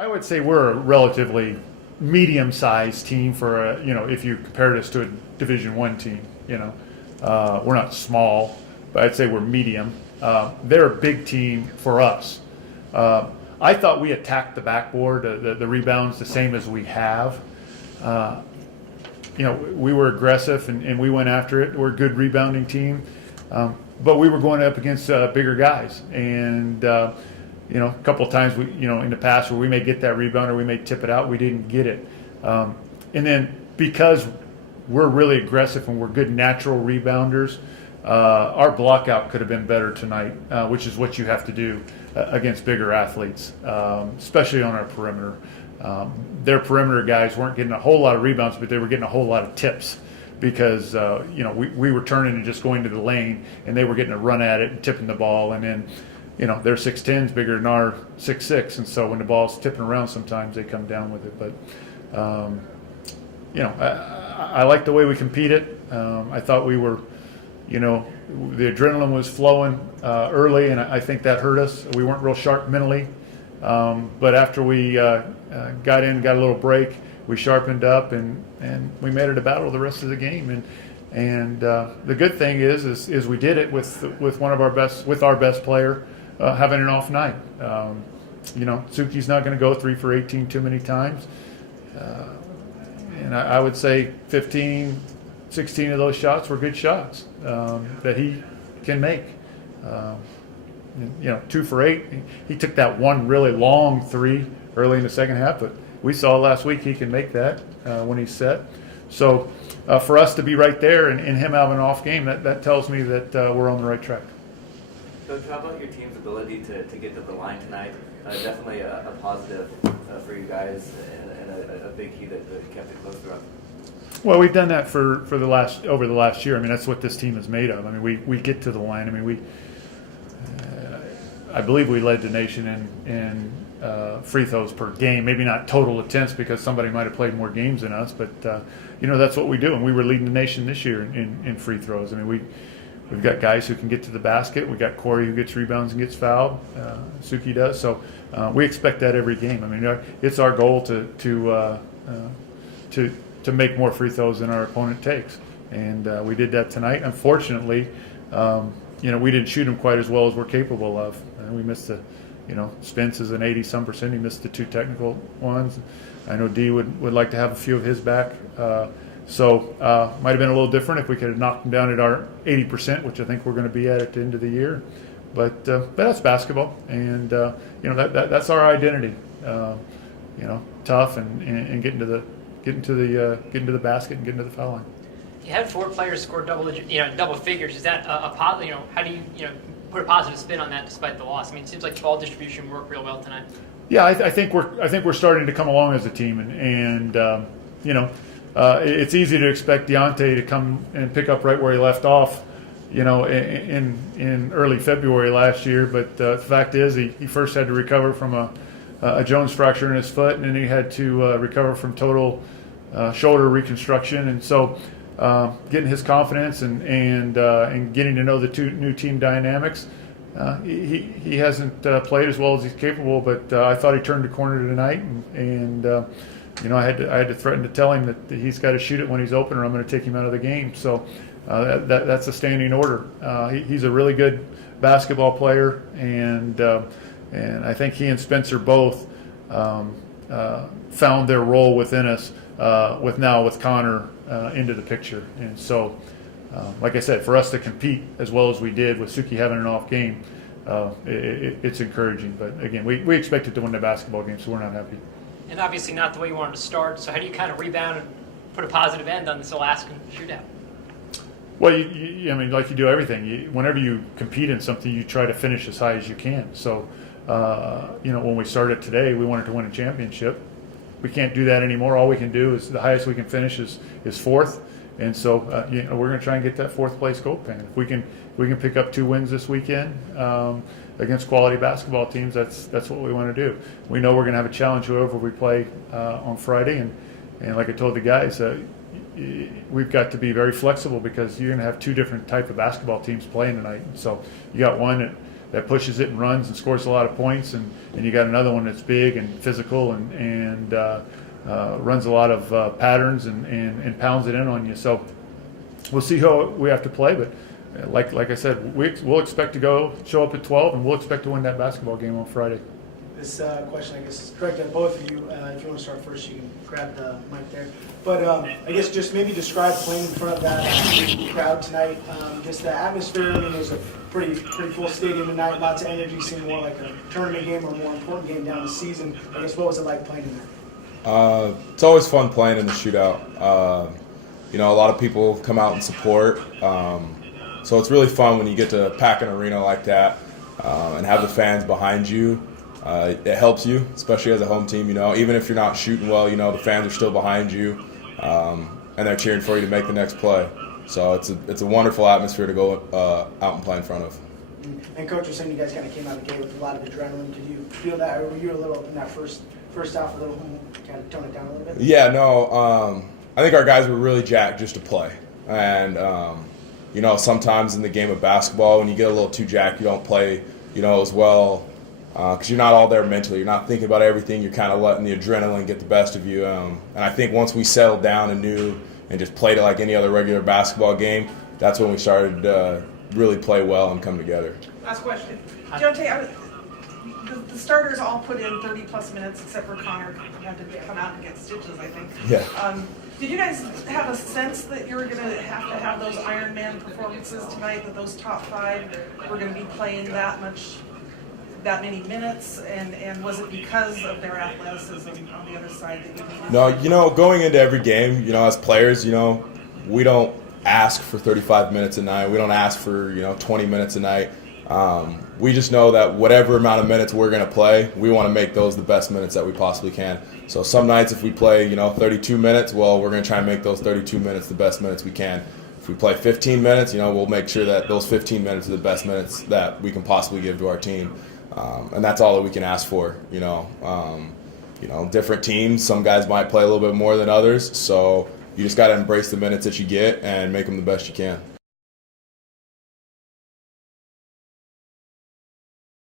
I would say we're a relatively medium-sized team for if you compared us to a Division I team. We're not small, but I'd say we're medium. They're a big team for us. I thought we attacked the backboard, the rebounds, the same as we have. We were aggressive and we went after it. We're a good rebounding team, but we were going up against bigger guys. And a couple of times in the past where we may get that rebound or we may tip it out, we didn't get it. And then because we're really aggressive and we're good natural rebounders, our blockout could have been better tonight, which is what you have to do against bigger athletes, especially on our perimeter. Their perimeter guys weren't getting a whole lot of rebounds, but they were getting a whole lot of tips because we were turning and just going to the lane, and they were getting a run at it and tipping the ball. And then their 6'10's bigger than our 6'6", and so when the ball's tipping around, sometimes they come down with it. But I like the way we competed. I thought we were, the adrenaline was flowing early, and I think that hurt us. We weren't real sharp mentally. But after we got a little break, we sharpened up and we made it a battle the rest of the game. And the good thing is we did it with our best player having an off night. Suki's not going to go 3 for 18 too many times. And I would say 15, 16 of those shots were good shots that he can make. 2 for 8. He took that one really long 3 early in the second half, but we saw last week he can make that when he's set. So for us to be right there and him having an off game, that tells me that we're on the right track. Coach, how about your team's ability to get to the line tonight? Definitely a positive for you guys and a big key that kept it close throughout. Well, we've done that over the last year. I mean, that's what this team is made of. I mean, we get to the line. I mean, I believe we led the nation in free throws per game. Maybe not total attempts because somebody might have played more games than us, but that's what we do. And we were leading the nation this year in free throws. I mean, we've got guys who can get to the basket. We got Corey who gets rebounds and gets fouled. Suki does. So we expect that every game. I mean, it's our goal to make more free throws than our opponent takes, and we did that tonight. Unfortunately, we didn't shoot them quite as well as we're capable of. We missed the, Spence is an 80-some%. He missed the 2 technical ones. I know D would like to have a few of his back. So might have been a little different if we could have knocked them down at our 80%, which I think we're going to be at the end of the year. But that's basketball, and that's our identity. Tough and getting to the basket and getting to the foul line. You had 4 players score double figures. Is that a positive? How do you put a positive spin on that despite the loss? I mean, it seems like ball distribution worked real well tonight. Yeah, I think we're starting to come along as a team, and it's easy to expect DIANTE to come and pick up right where he left off, in early February last year. But the fact is, he first had to recover from a Jones fracture in his foot, and then he had to recover from total shoulder reconstruction, and so. Getting his confidence and getting to know the new team dynamics. He hasn't played as well as he's capable, but I thought he turned the corner tonight, and I had to threaten to tell him that he's got to shoot it when he's open, or I'm going to take him out of the game. So that's a standing order. He's a really good basketball player, and I think he and Spencer both found their role within us with Connor into the picture. And so, like I said, for us to compete as well as we did with Suki having an off game, it's encouraging. But again, we expected to win the basketball game, so we're not happy. And obviously not the way you wanted to start. So how do you kind of rebound and put a positive end on this Alaskan shootout? Well, I mean, like you do everything. Whenever you compete in something, you try to finish as high as you can. So, when we started today, we wanted to win a championship. We can't do that anymore. All we can do is the highest we can finish is 4th, and so we're going to try and get that 4th place gold pen. If we can pick up 2 wins this weekend against quality basketball teams, that's what we want to do. We know we're going to have a challenge whoever we play on Friday, and like I told the guys, we've got to be very flexible because you're going to have 2 different type of basketball teams playing tonight. So you got one that pushes it and runs and scores a lot of points, and you got another one that's big and physical and runs a lot of patterns and pounds it in on you. So we'll see how we have to play, but like I said, we'll expect to show up at 12, and we'll expect to win that basketball game on Friday. This question, I guess, is directed at both of you. If you want to start first, you can grab the mic there. But I guess just maybe describe playing in front of that crowd tonight. Just the atmosphere. I mean, it was a pretty full stadium tonight. Lots of energy. Seemed more like a tournament game or a more important game down the season. I guess what was it like playing in there? It's always fun playing in the shootout. A lot of people come out and support. So it's really fun when you get to pack an arena like that and have the fans behind you. It helps you, especially as a home team. Even if you're not shooting well, the fans are still behind you, and they're cheering for you to make the next play. So it's a wonderful atmosphere to go out and play in front of. And Coach was saying you guys kind of came out of the gate with a lot of adrenaline. Did you feel that, or were you a little in that first half a little kind of tone it down a little bit? Yeah, no. I think our guys were really jacked just to play, and sometimes in the game of basketball, when you get a little too jacked, you don't play, as well. Because you're not all there mentally. You're not thinking about everything. You're kind of letting the adrenaline get the best of you. And I think once we settled down and knew and just played it like any other regular basketball game, that's when we started to really play well and come together. Last question. DIANTE, the starters all put in 30-plus minutes except for Connor, who had to come out and get stitches, I think. Yeah. Did you guys have a sense that you were going to have those Iron Man performances tonight, that those top 5 were going to be playing that many minutes, and was it because of their athleticism on the other side that you needed? No, going into every game, as players, we don't ask for 35 minutes a night. We don't ask for, 20 minutes a night. We just know that whatever amount of minutes we're going to play, we want to make those the best minutes that we possibly can. So some nights if we play, 32 minutes, well, we're going to try and make those 32 minutes the best minutes we can. If we play 15 minutes, we'll make sure that those 15 minutes are the best minutes that we can possibly give to our team. And that's all that we can ask for, different teams, some guys might play a little bit more than others, so you just got to embrace the minutes that you get and make them the best you can.